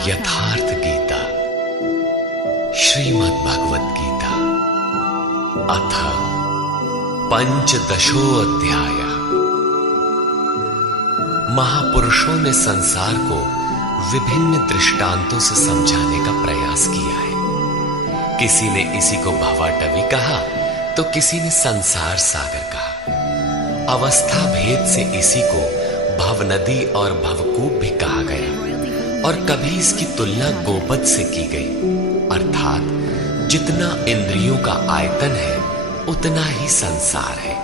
यथार्थ गीता श्रीमद् भगवत गीता अथ पंचदशो अध्याय। महापुरुषों ने संसार को विभिन्न दृष्टांतों से समझाने का प्रयास किया है। किसी ने इसी को भवाटवी कहा तो किसी ने संसार सागर कहा। अवस्था भेद से इसी को भवनदी और भवकूप भी कहा गया और कभी इसकी तुलना गोपद से की गई, अर्थात जितना इंद्रियों का आयतन है उतना ही संसार है।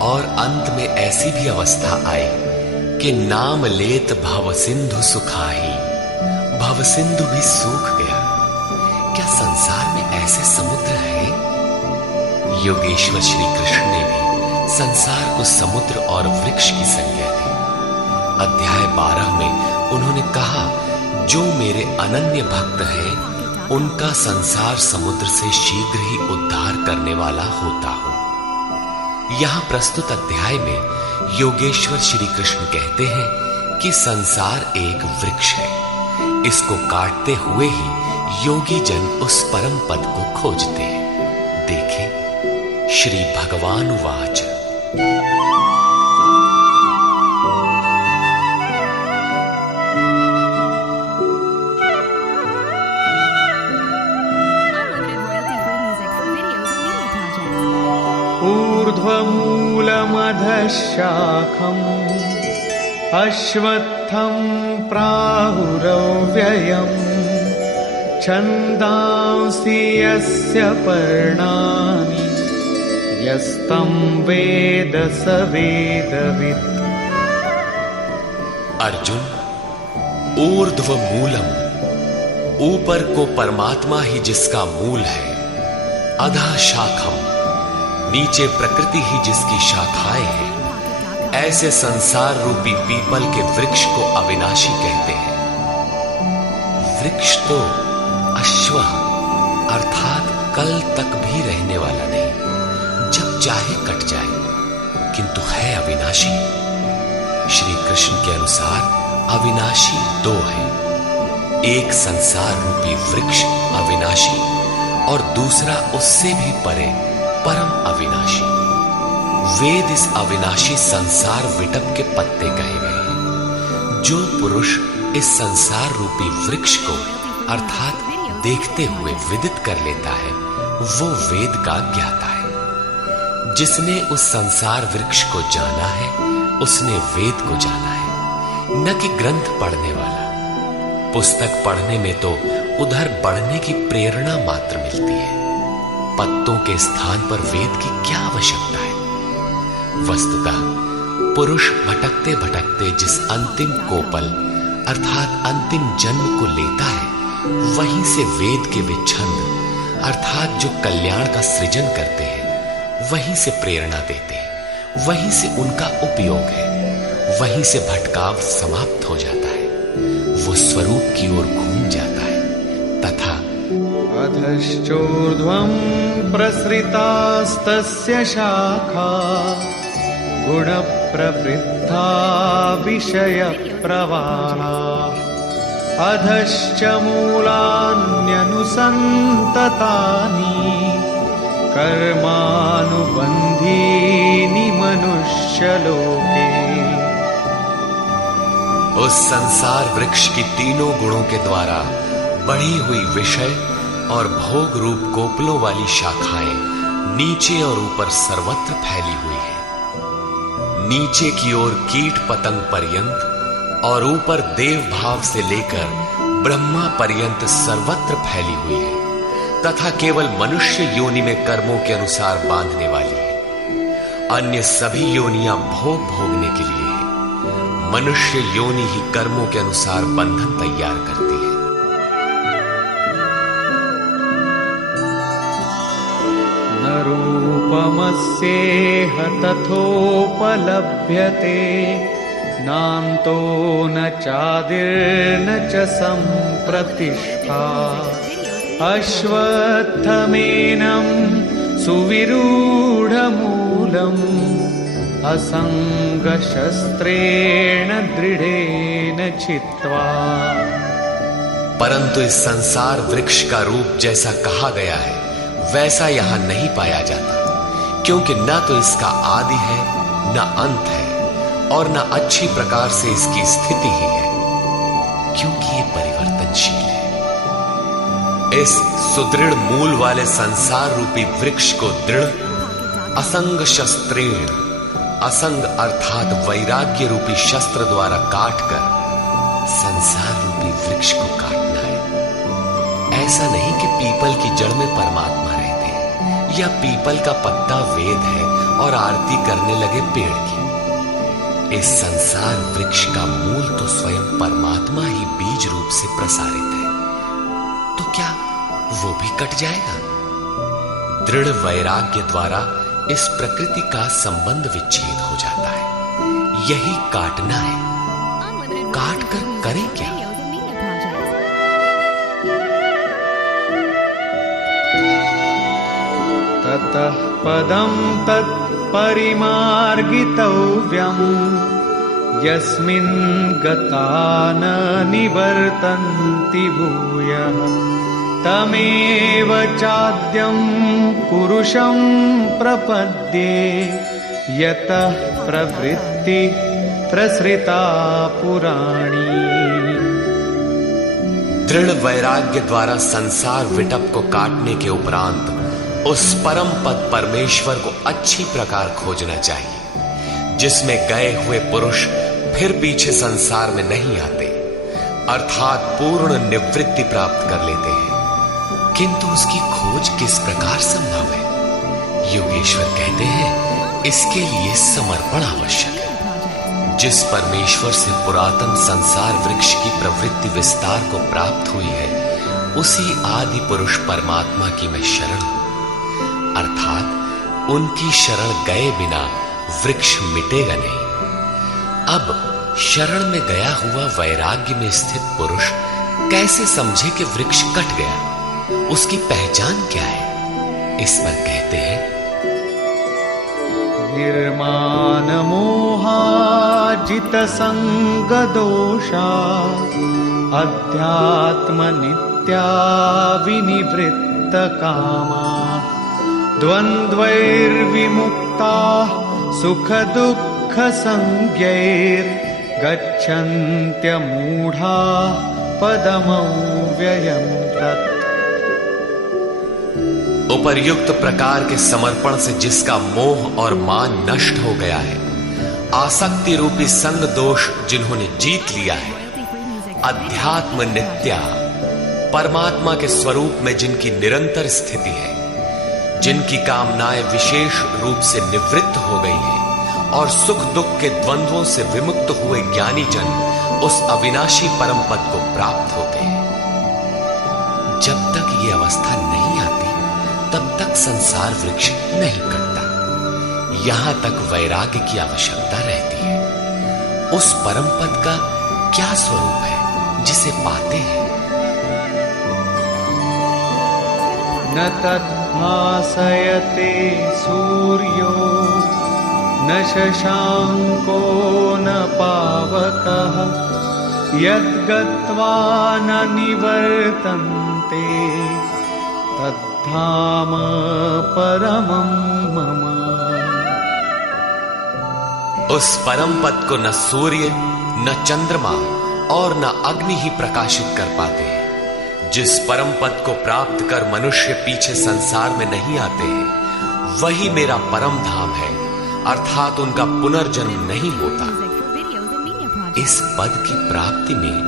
और अंत में ऐसी भी अवस्था आई कि नाम लेत भव सिंधु सुखाही, भव सिंधु भी सूख गया। क्या संसार में ऐसे समुद्र है? योगेश्वर श्री कृष्ण ने भी संसार को समुद्र और वृक्ष की संज्ञा दी। अध्याय 12 में उन्होंने कहा, जो मेरे अनन्य भक्त हैं उनका संसार समुद्र से शीघ्र ही उद्धार करने वाला होता हूं। यहां प्रस्तुत अध्याय में योगेश्वर श्री कृष्ण कहते हैं कि संसार एक वृक्ष है। इसको काटते हुए ही योगी जन उस परम पद को खोजते हैं। देखें, श्री भगवान वाच। ऊर्ध्वमूलमधःशाखम् अश्वत्थं प्राहुरव्ययम् छन्दांसि यस्य पर्णानि यस्तं वेद स वेदवित्। अर्जुन, ऊर्ध्व मूलम, ऊपर को परमात्मा ही जिसका मूल है, अधः शाखम, नीचे प्रकृति ही जिसकी शाखाएं हैं, ऐसे संसार रूपी पीपल के वृक्ष को अविनाशी कहते हैं। वृक्ष तो अश्व अर्थात कल तक भी रहने वाला नहीं, जब चाहे कट जाए, किंतु है अविनाशी। श्री कृष्ण के अनुसार अविनाशी दो है, एक संसार रूपी वृक्ष अविनाशी और दूसरा उससे भी परे परम अविनाशी। वेद इस अविनाशी संसार विटप के पत्ते कहे गए हैं। जो पुरुष इस संसार रूपी वृक्ष को अर्थात देखते हुए विदित कर लेता है वो वेद का ज्ञाता है। जिसने उस संसार वृक्ष को जाना है उसने वेद को जाना है, न कि ग्रंथ पढ़ने वाला। पुस्तक पढ़ने में तो उधर बढ़ने की प्रेरणा मात्र मिलती है, पत्तों के स्थान पर वेद की क्या आवश्यकता है? वस्तुतः पुरुष भटकते भटकते जिस अंतिम कोपल अर्थात अंतिम जन्म को लेता है, वहीं से वेद के वे छंद अर्थात जो कल्याण का सृजन करते हैं, वहीं से प्रेरणा देते हैं, वहीं से उनका उपयोग है, वहीं से भटकाव समाप्त हो जाता है, वो स्वरूप की ओर घूम जाता है। तथा अधश्चोर्ध्वं प्रसृतास्तस्य शाखा गुणप्रवृद्धा विषयप्रवाला अधश्च मूलान्यनुसन्ततानि कर्मानुबन्धीनि मनुष्यलोके। उस संसार वृक्ष की तीनों गुणों के द्वारा बढ़ी हुई विषय और भोग रूप कोपलों वाली शाखाएं नीचे और ऊपर सर्वत्र फैली हुई है। नीचे की ओर कीट पतंग पर्यंत और ऊपर देव भाव से लेकर ब्रह्मा पर्यंत सर्वत्र फैली हुई है, तथा केवल मनुष्य योनि में कर्मों के अनुसार बांधने वाली है। अन्य सभी योनियां भोग भोगने के लिए है। मनुष्य योनि ही कर्मों के अनुसार बंधन तैयार करती है। रूपमस्येह तथोपलभ्यते नान्तो न चादिर्न च सम्प्रतिष्ठा अश्वत्थमेनं सुविरूढमूलम् असंगशस्त्रेण दृढेन छित्त्वा। परंतु इस संसार वृक्ष का रूप जैसा कहा गया है वैसा यहां नहीं पाया जाता, क्योंकि न तो इसका आदि है न अंत है और न अच्छी प्रकार से इसकी स्थिति ही है, क्योंकि ये परिवर्तनशील है। इस सुदृढ़ मूल वाले संसार रूपी वृक्ष को दृढ़ असंग शस्त्रेण, असंग अर्थात वैराग्य रूपी शस्त्र द्वारा काटकर संसार रूपी वृक्ष को काटना है। ऐसा नहीं कि पीपल की जड़ में परमात्मा रहते हैं या पीपल का पत्ता वेद है और आरती करने लगे पेड़ की। इस संसार वृक्ष का मूल तो स्वयं परमात्मा ही बीज रूप से प्रसारित है, तो क्या वो भी कट जाएगा? दृढ़ वैराग्य द्वारा इस प्रकृति का संबंध विच्छेद हो जाता है। यही काटना है। काट कर करें क्या? ततः पदं तत् परिमार्गितव्यम् यस्मिन् गता न निवर्तन्ति भूयः तमेव चाद्यं पुरुषं प्रपद्ये यतः प्रवृत्ति प्रसृता पुराणी। दृढ़ वैराग्य द्वारा संसार विटप को काटने के उपरांत उस परम पद परमेश्वर को अच्छी प्रकार खोजना चाहिए, जिसमें गए हुए पुरुष फिर पीछे संसार में नहीं आते, अर्थात पूर्ण निवृत्ति प्राप्त कर लेते हैं। किंतु उसकी खोज किस प्रकार संभव है? योगेश्वर कहते हैं इसके लिए समर्पण आवश्यक है। जिस परमेश्वर से पुरातन संसार वृक्ष की प्रवृत्ति विस्तार को प्राप्त हुई है, उसी आदि पुरुष परमात्मा की मैं शरण हूं, अर्थात उनकी शरण गए बिना वृक्ष मिटेगा नहीं। अब शरण में गया हुआ वैराग्य में स्थित पुरुष कैसे समझे कि वृक्ष कट गया? उसकी पहचान क्या है? इस पर कहते हैं निर्माण मोहाजित संग दोषा अध्यात्म नित्या विनिवृत्त कामा द्वंद्वैर्विमुक्ता सुख दुःख संज्ञैर् गच्छन्त्यमूढ़ा पदमव्ययं तत्। उपर्युक्त प्रकार के समर्पण से जिसका मोह और मान नष्ट हो गया है, आसक्ति रूपी संग दोष जिन्होंने जीत लिया है, अध्यात्म नित्या परमात्मा के स्वरूप में जिनकी निरंतर स्थिति है, जिनकी कामनाएं विशेष रूप से निवृत्त हो गई हैं और सुख दुख के द्वंद्वों से विमुक्त हुए ज्ञानी जन उस अविनाशी परम पद को प्राप्त होते हैं। जब तक ये अवस्था नहीं आती तब तक संसार वृक्ष नहीं कटता। यहां तक वैराग्य की आवश्यकता रहती है। उस परम पद का क्या स्वरूप है जिसे पाते हैं? न तद्भासयते सूर्यो न शशांको न पावकः यद्गत्वा न निवर्तन्ते तद्धाम परमं मम। उस परम पद को न सूर्य न चंद्रमा और न अग्नि ही प्रकाशित कर पाते हैं। जिस परम पद को प्राप्त कर मनुष्य पीछे संसार में नहीं आते हैं, वही मेरा परम धाम है, अर्थात उनका पुनर्जन्म नहीं होता। इस पद की प्राप्ति में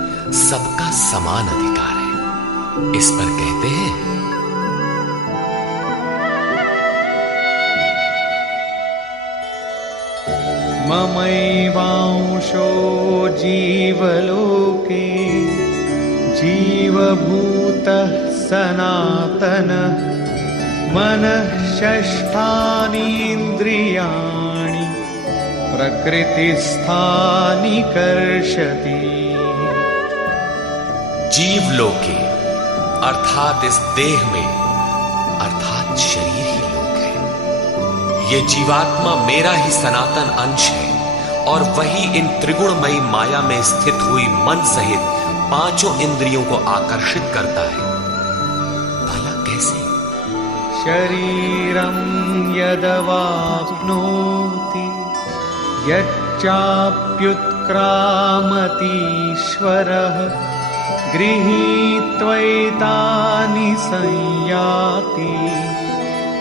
सबका समान अधिकार है। इस पर कहते हैं ममैवांशो जीवलोके जीवभूतः सनातनः मनः षष्ठानीन्द्रियाणि प्रकृतिस्थानि कर्षति। जीवलोके अर्थात इस देह में, अर्थात शरीर ही लोक है। ये जीवात्मा मेरा ही सनातन अंश है और वही इन त्रिगुणमयी माया में स्थित हुई मन सहित पांचों इंद्रियों को आकर्षित करता है। भला कैसे? शरीरं यदवाप्नोति यच्चाप्युत्क्रामतीश्वरः गृहीत्वैतानि संयाति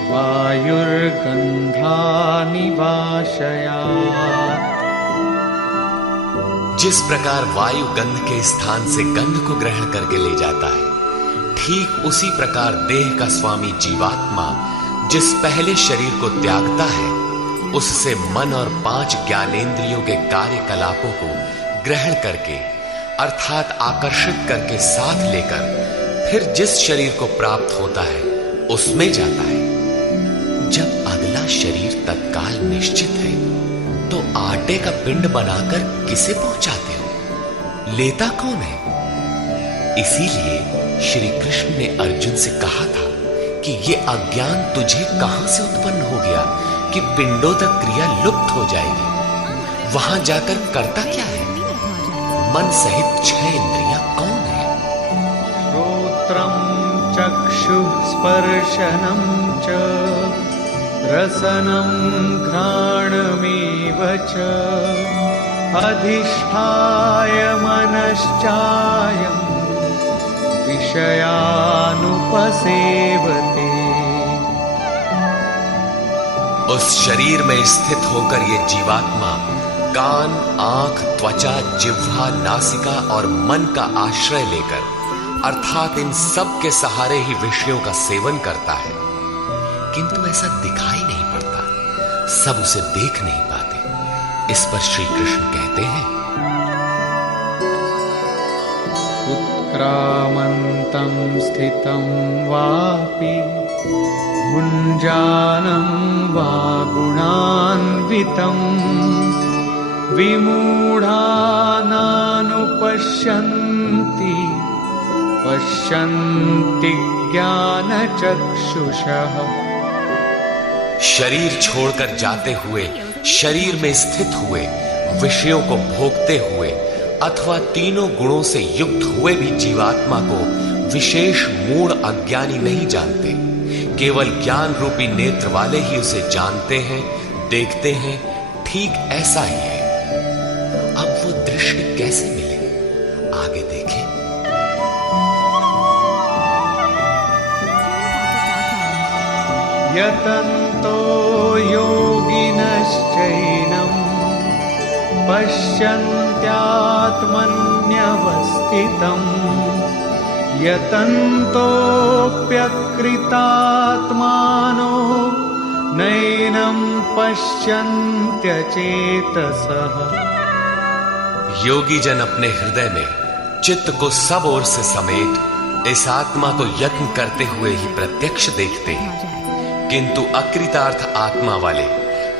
वायुर्गन्धानि वाशयात्। जिस प्रकार वायु गंध के स्थान से गंध को ग्रहण करके ले जाता है, ठीक उसी प्रकार देह का स्वामी जीवात्मा जिस पहले शरीर को त्यागता है, उससे मन और 5 ज्ञानेंद्रियों के कार्यकलापों को ग्रहण करके अर्थात आकर्षित करके साथ लेकर फिर जिस शरीर को प्राप्त होता है उसमें जाता है। जब अगला शरीर तत्काल निश्चित है तो आटे का पिंड बनाकर किसे पहुंचाते हो? लेता कौन है? इसीलिए श्री कृष्ण ने अर्जुन से कहा था कि ये अज्ञान तुझे कहां से उत्पन्न हो गया कि पिंडों तक क्रिया लुप्त हो जाएगी। वहां जाकर करता क्या है? मन सहित 6 इंद्रियां कौन है? श्रोत्रं चक्षुः स्पर्शनं च रसनं घ्राणमेव च अधिष्ठाय मनश्चायं विषयानुपसेवते। उस शरीर में स्थित होकर ये जीवात्मा कान, आंख, त्वचा, जिह्वा, नासिका और मन का आश्रय लेकर अर्थात इन सब के सहारे ही विषयों का सेवन करता है, किंतु ऐसा दिखाई नहीं पड़ता, सब उसे देख नहीं पाते। इस पर श्री कृष्ण कहते हैं, उत्क्रामन्तं स्थितं वापि भुञ्जानं वा गुणान्वितं विमूढानानुपश्यन्ति पश्यन्ति ज्ञानचक्षुषः। शरीर छोड़कर जाते हुए, शरीर में स्थित हुए, विषयों को भोगते हुए अथवा तीनों गुणों से युक्त हुए भी जीवात्मा को विशेष मूढ़ अज्ञानी नहीं जानते। केवल ज्ञान रूपी नेत्र वाले ही उसे जानते हैं, देखते हैं। ठीक ऐसा ही है। अब वो दृष्टि कैसे मिले? आगे देखें। यतन्तो योगिनश्चैनं पश्यन्त्यात्मन्यवस्थितं यतन्तोऽप्यकृतात्मानो नैनं पश्यन्त्यचेतसः। योगी जन अपने हृदय में चित्त को सब ओर से समेट इस आत्मा को यत्न करते हुए ही प्रत्यक्ष देखते हैं, किंतु अकृतार्थ आत्मा वाले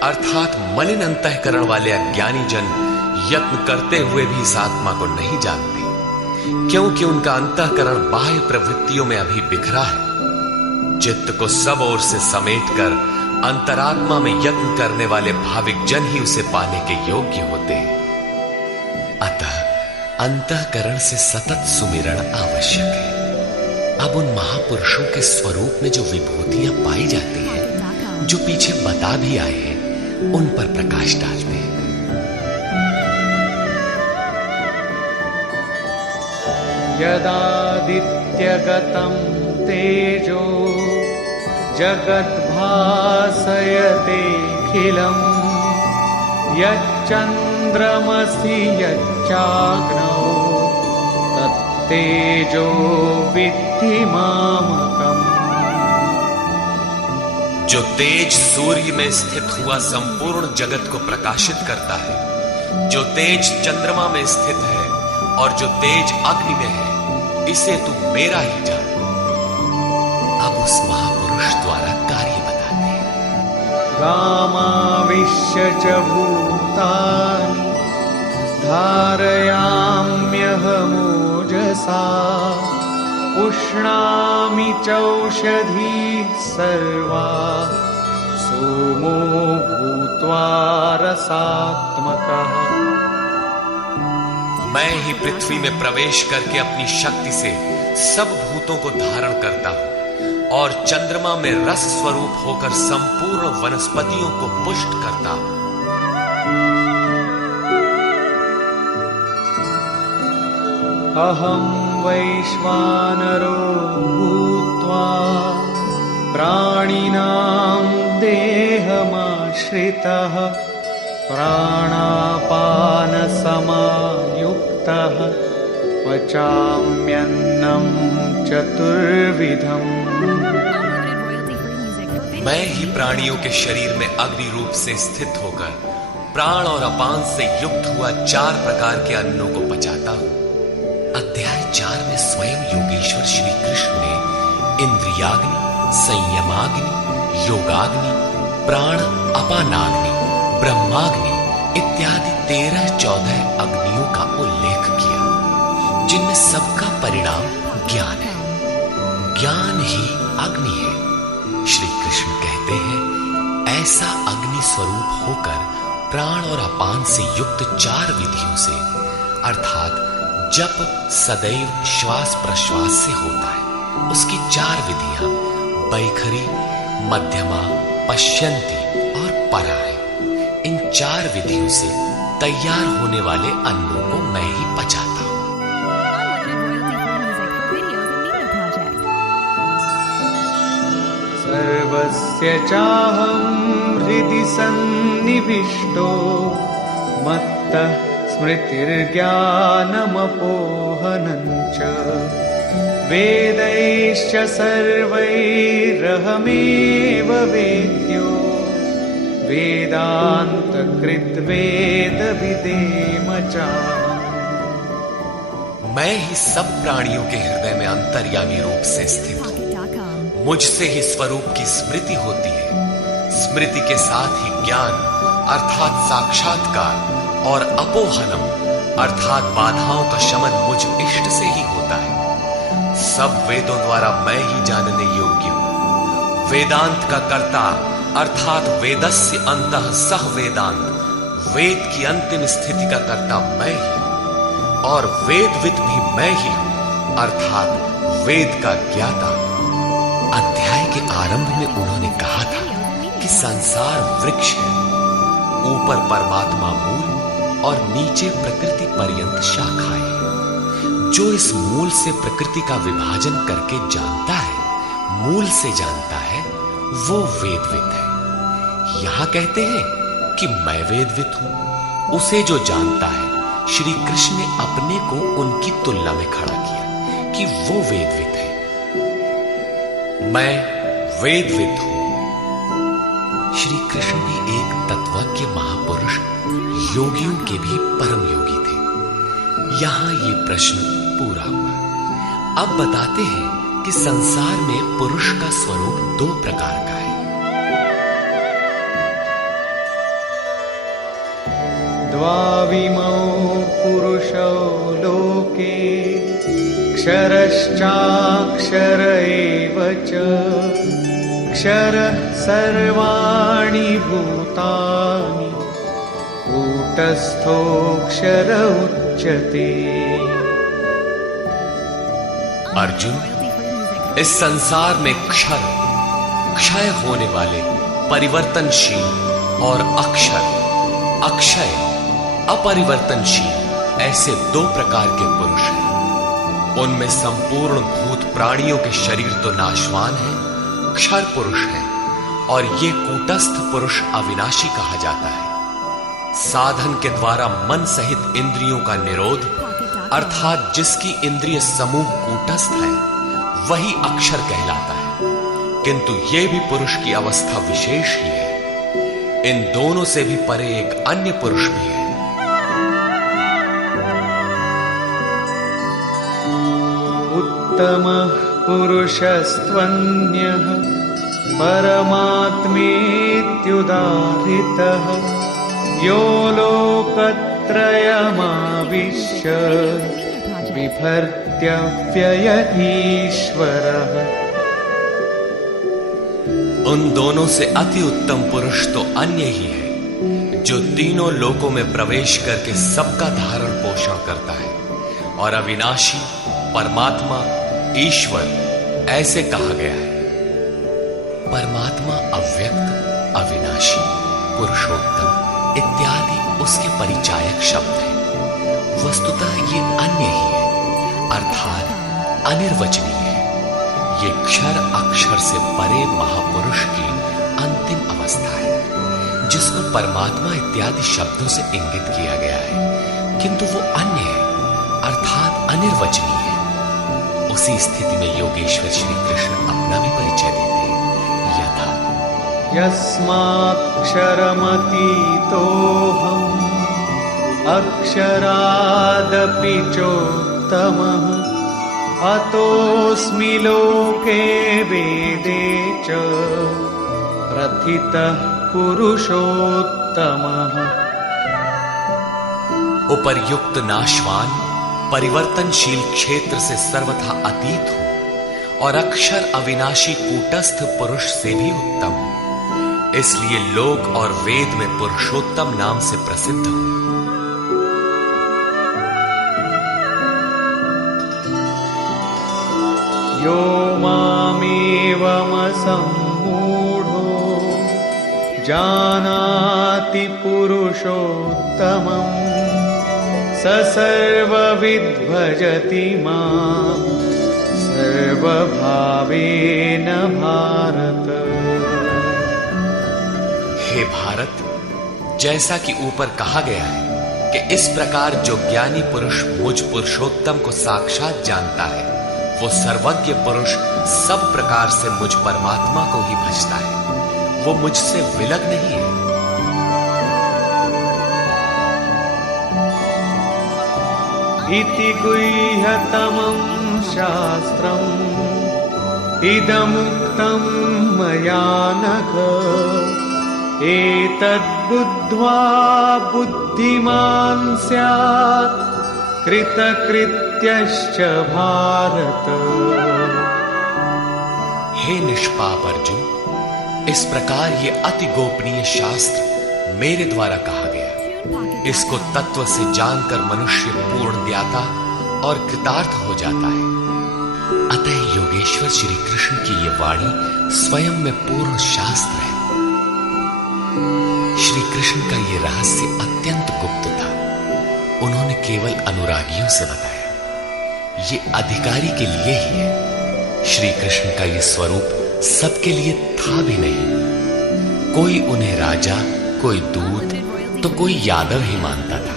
अर्थात मलिन अंतःकरण वाले अज्ञानी जन यत्न करते हुए भी इस आत्मा को नहीं जानते, क्योंकि उनका अंतःकरण बाह्य प्रवृत्तियों में अभी बिखरा है। चित्त को सब ओर से समेटकर अंतरात्मा में यत्न करने वाले भाविक जन ही उसे पाने के योग्य होते हैं। अतः अंतःकरण से सतत सुमिरण आवश्यक है। अब उन महापुरुषों के स्वरूप में जो विभूतियां पाई जाती हैं, जो पीछे बता भी आए हैं, उन पर प्रकाश डालते हैं। यदादित्यगतं तेजो जगद्भासयतेऽखिलम् यच्चन्द्रमसि यच्चाग्नौ तत्तेजो विद्धि मामकम्। जो तेज सूर्य में स्थित हुआ संपूर्ण जगत को प्रकाशित करता है, जो तेज चंद्रमा में स्थित है और जो तेज अग्नि में है, इसे तू मेरा ही जान। अब उस महापुरुष द्वारा कार्य बताते हैं। गामाविश्य च भूतानि धारयाम्यहमोजसा पुष्णामि चौषधीः सर्वा सोमो भूत्वा रसात्मकः। मैं ही पृथ्वी में प्रवेश करके अपनी शक्ति से सब भूतों को धारण करता हूं और चंद्रमा में रस स्वरूप होकर संपूर्ण वनस्पतियों को पुष्ट करता हूं। अहं वैश्वानरो भूत्वा प्राणिनां देहमाश्रितः प्राणापानसमायुक्तः पचाम्यन्नं चतुर्विधम्। मैं ही प्राणियों के शरीर में अग्नि रूप से स्थित होकर प्राण और अपान से युक्त हुआ 4 प्रकार के अन्नों को पचाता हूं। अध्याय 4 में स्वयं योगेश्वर श्री कृष्ण ने इंद्रियाग्नि, संयमाग्नि, योगाग्नि, प्राण अपानाग्नि, ब्रह्माग्नि इत्यादि 13-14 अग्नियों का उल्लेख किया, जिनमें सबका परिणाम ज्ञान है। ज्ञान ही अग्नि है। श्री कृष्ण कहते हैं, ऐसा अग्नि स्वरूप होकर प्राण और अपान से युक्त 4 विधियों से अर्थात जप सदैव श्वास प्रश्वास से होता है, उसकी 4 विधियां बैखरी, मध्यमा, पश्यंती और परा है। इन 4 विधियों से तैयार होने वाले अन्नों को मैं ही पचाता हूं। सर्वस्य चाहं हृदि सन्निविष्टो मत्तः स्मृतिर्ज्ञानमपोहनं च वेदैश्च सर्वैरहमेव वेद्यो वेदान्तकृद्वेदविदेम चाहम्। मैं ही सब प्राणियों के हृदय में अंतर्यामी रूप से स्थित हूं। मुझसे ही स्वरूप की स्मृति होती है। स्मृति के साथ ही ज्ञान अर्थात साक्षात्कार और अपोहनम अर्थात बाधाओं का शमन मुझ इष्ट से ही होता है। सब वेदों द्वारा मैं ही जानने योग्य हूं। वेदांत का कर्ता अर्थात वेदस्य अंतः सह वेदांत, वेद की अंतिम स्थिति का कर्ता मैं ही और वेदविद भी मैं ही हूं अर्थात वेद का ज्ञाता। अध्याय के आरंभ में उन्होंने कहा था कि संसार वृक्ष है, ऊपर परमात्मा मूल और नीचे प्रकृति पर्यंत शाखाएं हैं। जो इस मूल से प्रकृति का विभाजन करके जानता है, मूल से जानता है, वो वेदविद है। यहां कहते हैं कि मैं वेदविद हूं। उसे जो जानता है, श्री कृष्ण ने अपने को उनकी तुलना में खड़ा किया कि वो वेदविद है। मैं वेदविद हूं। श्री कृष्ण भी एक तत्वज्ञ महापुरुष, योगियों के भी परम योगी थे। यहां ये प्रश्न पूरा हुआ। अब बताते हैं कि संसार में पुरुष का स्वरूप 2 प्रकार का है। द्वाविमौ पुरुषौ लोके क्षरश्चाक्षर एव च क्षरः सर्वाणि भूतानि कूटस्थोऽक्षर उच्यते। अर्जुन, इस संसार में क्षर, क्षय होने वाले, परिवर्तनशील और अक्षर, अक्षय, अपरिवर्तनशील ऐसे 2 प्रकार के पुरुष हैं। उनमें संपूर्ण भूत प्राणियों के शरीर तो नाशवान है, क्षर पुरुष है, और ये कूटस्थ पुरुष अविनाशी कहा जाता है। साधन के द्वारा मन सहित इंद्रियों का निरोध अर्थात जिसकी इंद्रिय समूह कूटस्थ है, वही अक्षर कहलाता है। किंतु ये भी पुरुष की अवस्था विशेष ही है। इन दोनों से भी परे एक अन्य पुरुष भी है। उत्तमः पुरुषस्त्वन्यः परमात्मेत्युदाहृतः यो लोकत्रयमाविश्य बिभर्त्यव्यय ईश्वरः। उन दोनों से अति उत्तम पुरुष तो अन्य ही है, जो तीनों लोकों में प्रवेश करके सबका धारण पोषण करता है, और अविनाशी परमात्मा ईश्वर ऐसे कहा गया है। परमात्मा अव्यक्त, अविनाशी, पुरुषोत्तम इत्यादि उसके परिचायक शब्द हैं। वस्तुतः ये अन्य ही है, अर्थात अनिर्वचनीय है। ये क्षर अक्षर से परे महापुरुष की अंतिम अवस्था है, जिसको परमात्मा इत्यादि शब्दों से इंगित किया गया है, किंतु वो अन्य है, अर्थात अनिर्वचनीय है। उसी स्थिति में योगेश्वर श्री कृष्ण अपना भी परिचय देते हैं, यथा यस्माक्षरमतीतोऽहम् अक्षरादपि चोत्तमः अतोऽस्मि लोके वेदे च प्रथितः पुरुषोत्तमः। उपर्युक्त नाशवान परिवर्तनशील क्षेत्र से सर्वथा अतीत हूं और अक्षर अविनाशी कूटस्थ पुरुष से भी उत्तम, इसलिए लोक और वेद में पुरुषोत्तम नाम से प्रसिद्ध हूं। यो मामेवमसम्मूढो जानाति पुरुषोत्तमम् स सर्वविद् भजति मां सर्वभावेन भारत। हे भारत, जैसा कि ऊपर कहा गया है कि इस प्रकार जो ज्ञानी पुरुष मुझ पुरुषोत्तम को साक्षात जानता है, वो सर्वज्ञ पुरुष सब प्रकार से मुझ परमात्मा को ही भजता है, वो मुझसे विलग नहीं है। इति गुह्यतमं शास्त्रम् इदमुक्तं मया नघ एतद्बुद्ध्वा बुद्धिमान् स्यात् कृतकृत्यश्च भारत। हे निष्पाप अर्जुन, इस प्रकार ये अति गोपनीय शास्त्र मेरे द्वारा कहा गया। इसको तत्व से जानकर मनुष्य पूर्ण ज्ञाता और कृतार्थ हो जाता है। अतः योगेश्वर श्री कृष्ण की ये वाणी स्वयं में पूर्ण शास्त्र है। श्री कृष्ण का ये रहस्य अत्यंत गुप्त था, उन्होंने केवल अनुरागियों से बताया। ये अधिकारी के लिए ही है। श्री कृष्ण का ये स्वरूप सबके लिए था भी नहीं। कोई उन्हें राजा, कोई दूत, तो कोई यादव ही मानता था,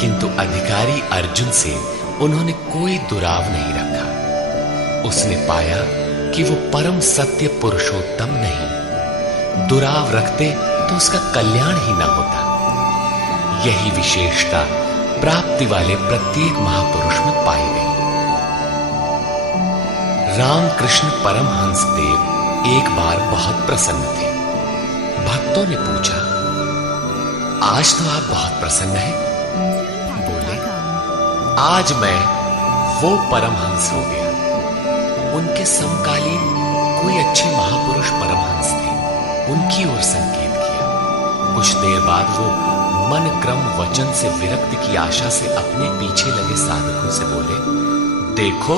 किंतु अधिकारी अर्जुन से उन्होंने कोई दुराव नहीं रखा। उसने पाया कि वो परम सत्य पुरुषोत्तम नहीं, दुराव रखते तो उसका कल्याण ही ना होता। यही विशेषता प्राप्ति वाले प्रत्येक महापुरुष में पाई गई। रामकृष्ण परमहंस देव एक बार बहुत प्रसन्न थे। भक्तों ने पूछा, आज तो आप बहुत प्रसन्न हैं? बोले, आज मैं वो परमहंस हो गया। उनके समकालीन कोई अच्छे महापुरुष परमहंस थे, उनकी ओर संकेत किया। कुछ देर बाद वो मन क्रम वचन से विरक्ति की आशा से अपने पीछे लगे साधकों से बोले, देखो,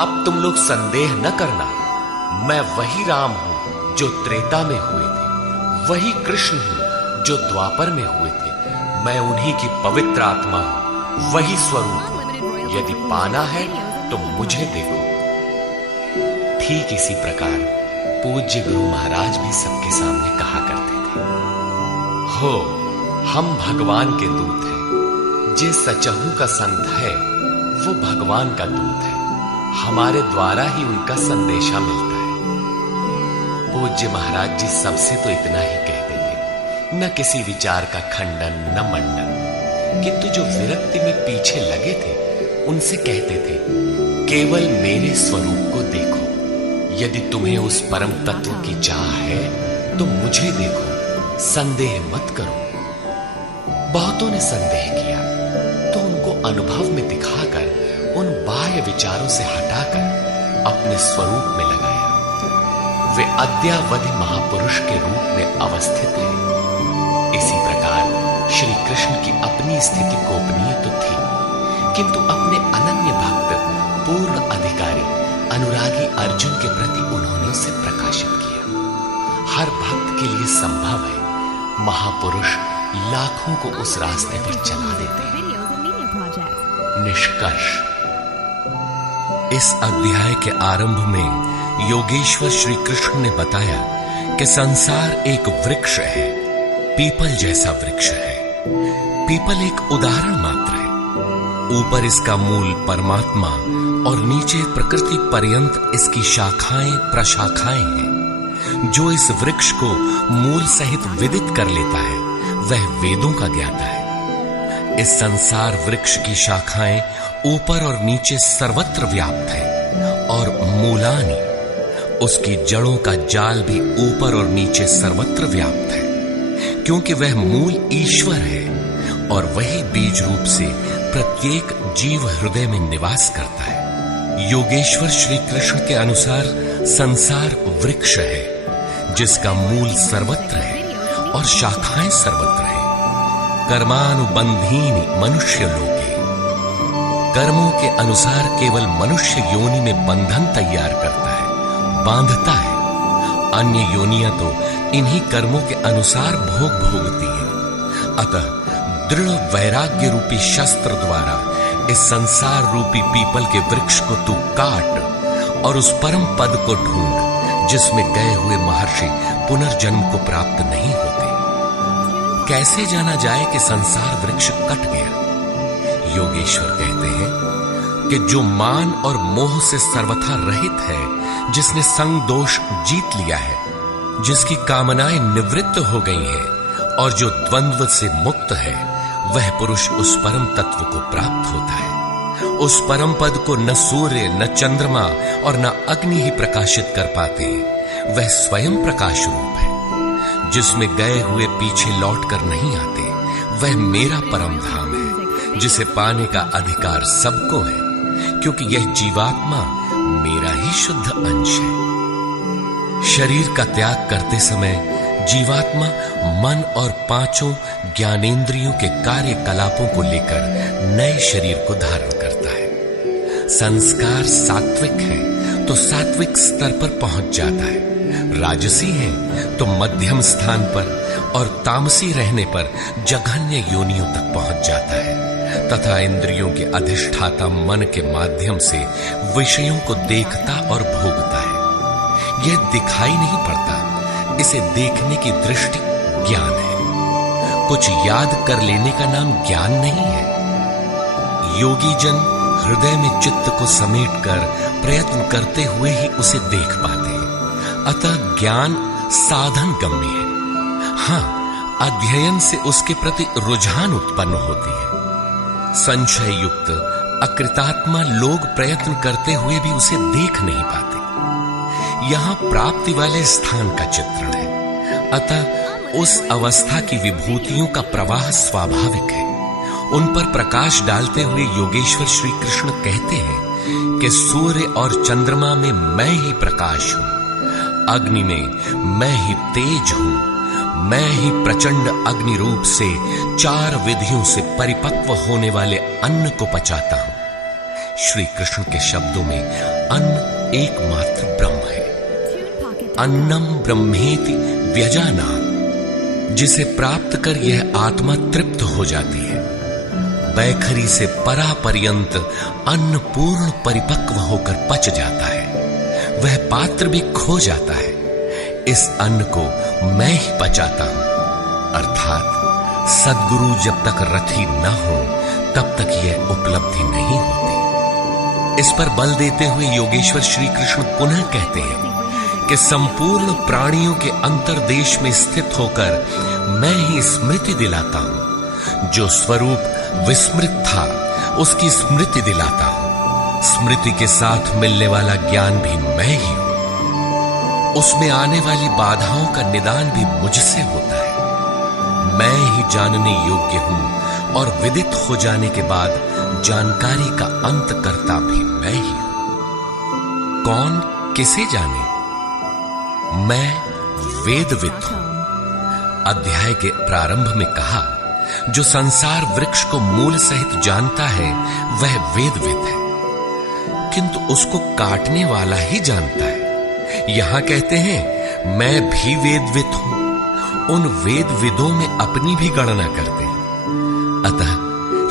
अब तुम लोग संदेह न करना, मैं वही राम हूं जो त्रेता में हुए थे, वही कृष्ण हूं जो द्वापर में हुए थे। मैं उन्हीं की पवित्र आत्मा हूं, वही स्वरूप हूं। यदि पाना है तो मुझे देखो। ठीक इसी प्रकार पूज्य गुरु महाराज भी सबके सामने कहा करते थे, हो हम भगवान के दूत हैं। जे सचहु का संत है वो भगवान का दूत है, हमारे द्वारा ही उनका संदेशा मिलता है। पूज्य महाराज जी सबसे तो इतना ही कहते थे, न किसी विचार का खंडन न मंडन, किंतु जो विरक्ति में पीछे लगे थे उनसे कहते थे, केवल मेरे स्वरूप को देखो। यदि तुम्हें उस परम तत्व की चाह है तो मुझे देखो, संदेह मत करो। बहुतों ने संदेह किया तो उनको अनुभव में दिखाकर उन बाह्य विचारों से हटाकर अपने स्वरूप में लगाया। वे अद्यावधि महापुरुष के रूप में अवस्थित हैं। इसी प्रकार श्री कृष्ण की अपनी स्थिति गोपनीय तो थी, किंतु अपने अनन्य भक्त पूर्ण अधिकारी अनुरागी अर्जुन के प्रति उन्होंने उसे प्रकाशित किया। हर भक्त के लिए संभव है, महापुरुष लाखों को उस रास्ते पर चला देते हैं। निष्कर्ष, इस अध्याय के आरंभ में योगेश्वर श्री कृष्ण ने बताया कि संसार एक वृक्ष है, पीपल जैसा वृक्ष है। पीपल एक उदाहरण मात्र है। ऊपर इसका मूल परमात्मा और नीचे प्रकृति पर्यंत इसकी शाखाएं प्रशाखाएं हैं। जो इस वृक्ष को मूल सहित विदित कर लेता है वह वेदों का ज्ञाता है। इस संसार वृक्ष की शाखाएं ऊपर और नीचे सर्वत्र व्याप्त है और मूलानि, उसकी जड़ों का जाल भी ऊपर और नीचे सर्वत्र व्याप्त है, क्योंकि वह मूल ईश्वर है और वही बीज रूप से प्रत्येक जीव हृदय में निवास करता है। योगेश्वर श्री कृष्ण के अनुसार संसार वृक्ष है जिसका मूल सर्वत्र है और शाखाएं सर्वत्र है। कर्मानुबंधीनि मनुष्य लोके, कर्मों के अनुसार केवल मनुष्य योनि में बंधन तैयार करता है, बांधता है। अन्य योनियां तो इन्हीं कर्मों के अनुसार भोग भोगती हैं। अतः दृढ़ वैराग्य रूपी शस्त्र द्वारा इस संसार रूपी पीपल के वृक्ष को तू काट और उस परम पद को ढूंढ जिसमें गए हुए महर्षि पुनर्जन्म को प्राप्त नहीं होते। कैसे जाना जाए कि संसार वृक्ष कट गया? योगेश्वर कहते हैं कि जो मान और मोह से सर्वथा रहित है, जिसने संग दोष जीत लिया है, जिसकी कामनाएं निवृत्त हो गई हैं और जो द्वंद्व से मुक्त है, वह पुरुष उस परम तत्व को प्राप्त होता है। उस परम पद को न सूर्य, न चंद्रमा और न अग्नि ही प्रकाशित कर पाते हैं। वह स्वयं प्रकाश रूप है जिसमें गए हुए पीछे लौट कर नहीं आते। वह मेरा परम धाम है जिसे पाने का अधिकार सबको है, क्योंकि यह जीवात्मा मेरा ही शुद्ध अंश है। शरीर का त्याग करते समय जीवात्मा मन और पांचों ज्ञानेंद्रियों के कार्यकलापों को लेकर नए शरीर को धारण करता है। संस्कार सात्विक है तो सात्विक स्तर पर पहुंच जाता है, राजसी है तो मध्यम स्थान पर और तामसी रहने पर जघन्य योनियों तक पहुंच जाता है तथा इंद्रियों के अधिष्ठाता मन के माध्यम से विषयों को देखता और भोगता है। यह दिखाई नहीं पड़ता, इसे देखने की दृष्टि ज्ञान है। कुछ याद कर लेने का नाम ज्ञान नहीं है। योगी जन हृदय में चित्त को समेटकर प्रयत्न करते हुए ही उसे देख पाते हैं। अतः ज्ञान साधन गम्य है। हां, अध्ययन से उसके प्रति रुझान उत्पन्न होती है। संशय युक्त अकृतात्मा लोग प्रयत्न करते हुए भी उसे देख नहीं पाते। यहां प्राप्ति वाले स्थान का चित्रण है। अतः उस अवस्था की विभूतियों का प्रवाह स्वाभाविक है। उन पर प्रकाश डालते हुए योगेश्वर श्री कृष्ण कहते हैं कि सूर्य और चंद्रमा में मैं ही प्रकाश हूं, अग्नि में मैं ही तेज हूं, मैं ही प्रचंड अग्नि रूप से 4 विधियों से परिपक्व होने वाले अन्न को पचाता हूं। श्री कृष्ण के शब्दों में अन्न एकमात्र ब्रह्म है। अन्नम ब्रह्मेति व्यजानात्, जिसे प्राप्त कर यह आत्मा तृप्त हो जाती है। बैखरी से परा पर्यंत अन्न पूर्ण परिपक्व होकर पच जाता है, वह पात्र भी खो जाता है। इस अन्न को मैं ही पचाता हूं। अर्थात सद्गुरु जब तक रथी न हो तब तक यह उपलब्धि नहीं होती। इस पर बल देते हुए योगेश्वर श्री कृष्ण पुनः कहते हैं कि संपूर्ण प्राणियों के अंतर्देश में स्थित होकर मैं ही स्मृति दिलाता हूं। जो स्वरूप विस्मृत था उसकी स्मृति दिलाता हूं। स्मृति के साथ मिलने वाला ज्ञान भी मैं ही हूं। उसमें आने वाली बाधाओं का निदान भी मुझसे होता है। मैं ही जानने योग्य हूं और विदित हो जाने के बाद जानकारी का अंत करता भी मैं ही हूं। कौन किसे जाने? मैं वेदविद हूं। अध्याय के प्रारंभ में कहा जो संसार वृक्ष को मूल सहित जानता है वह वेदविद है, किंतु उसको काटने वाला ही जानता है। यहां कहते हैं मैं भी वेदविद हूं, उन वेदविदों में अपनी भी गणना करते हैं। अतः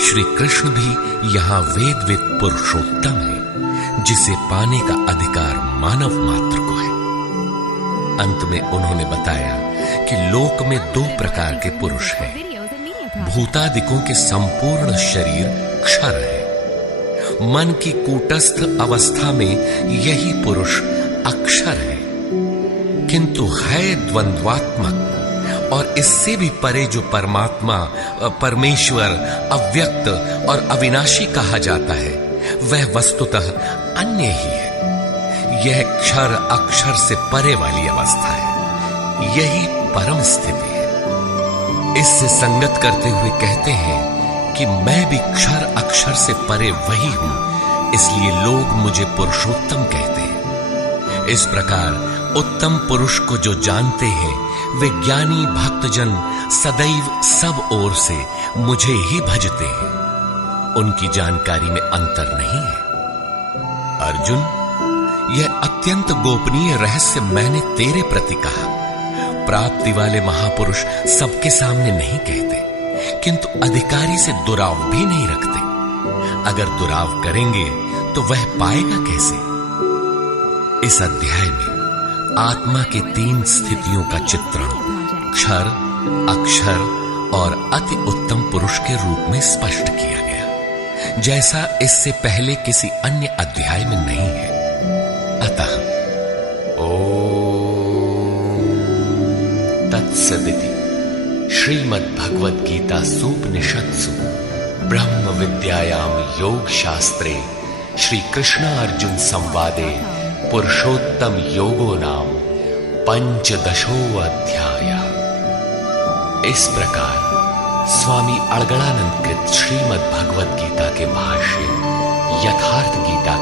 श्री कृष्ण भी यहां वेदविद पुरुषोत्तम है, जिसे पाने का अधिकार मानव मात्र को है। अंत में उन्होंने बताया कि लोक में दो प्रकार के पुरुष हैं। भूतादिकों के संपूर्ण शरीर क्षर है, मन की कूटस्थ अवस्था में यही पुरुष अक्षर है, किंतु है द्वंद्वात्मक और इससे भी परे जो परमात्मा, परमेश्वर, अव्यक्त और अविनाशी कहा जाता है, वह वस्तुतः अन्य ही है। यह क्षर अक्षर से परे वाली अवस्था है, यही परम स्थिति है। इससे संगत करते हुए कहते हैं कि मैं भी क्षर अक्षर से परे वही हूं, इसलिए लोग मुझे पुरुषोत्तम कहते हैं। इस प्रकार उत्तम पुरुष को जो जानते हैं वे ज्ञानी भक्तजन सदैव सब ओर से मुझे ही भजते हैं, उनकी जानकारी में अंतर नहीं है। अर्जुन, यह अत्यंत गोपनीय रहस्य मैंने तेरे प्रति कहा। प्राप्ति वाले महापुरुष सबके सामने नहीं कहते, किंतु अधिकारी से दुराव भी नहीं रखते। अगर दुराव करेंगे तो वह पाएगा कैसे? इस अध्याय में आत्मा के 3 स्थितियों का चित्रण क्षर, अक्षर और अति उत्तम पुरुष के रूप में स्पष्ट किया गया, जैसा इससे पहले किसी अन्य अध्याय में नहीं है। अतः ओम तत्सदिति श्रीमद् भगवद गीता सूपनिषत्सु ब्रह्म विद्यायाम योग शास्त्रे श्री कृष्ण अर्जुन संवादे पुरुषोत्तम योगो नाम 15 अध्याय। इस प्रकार स्वामी अड़गड़ानंद कृत श्रीमद् भगवद गीता के भाष्य यथार्थ गीता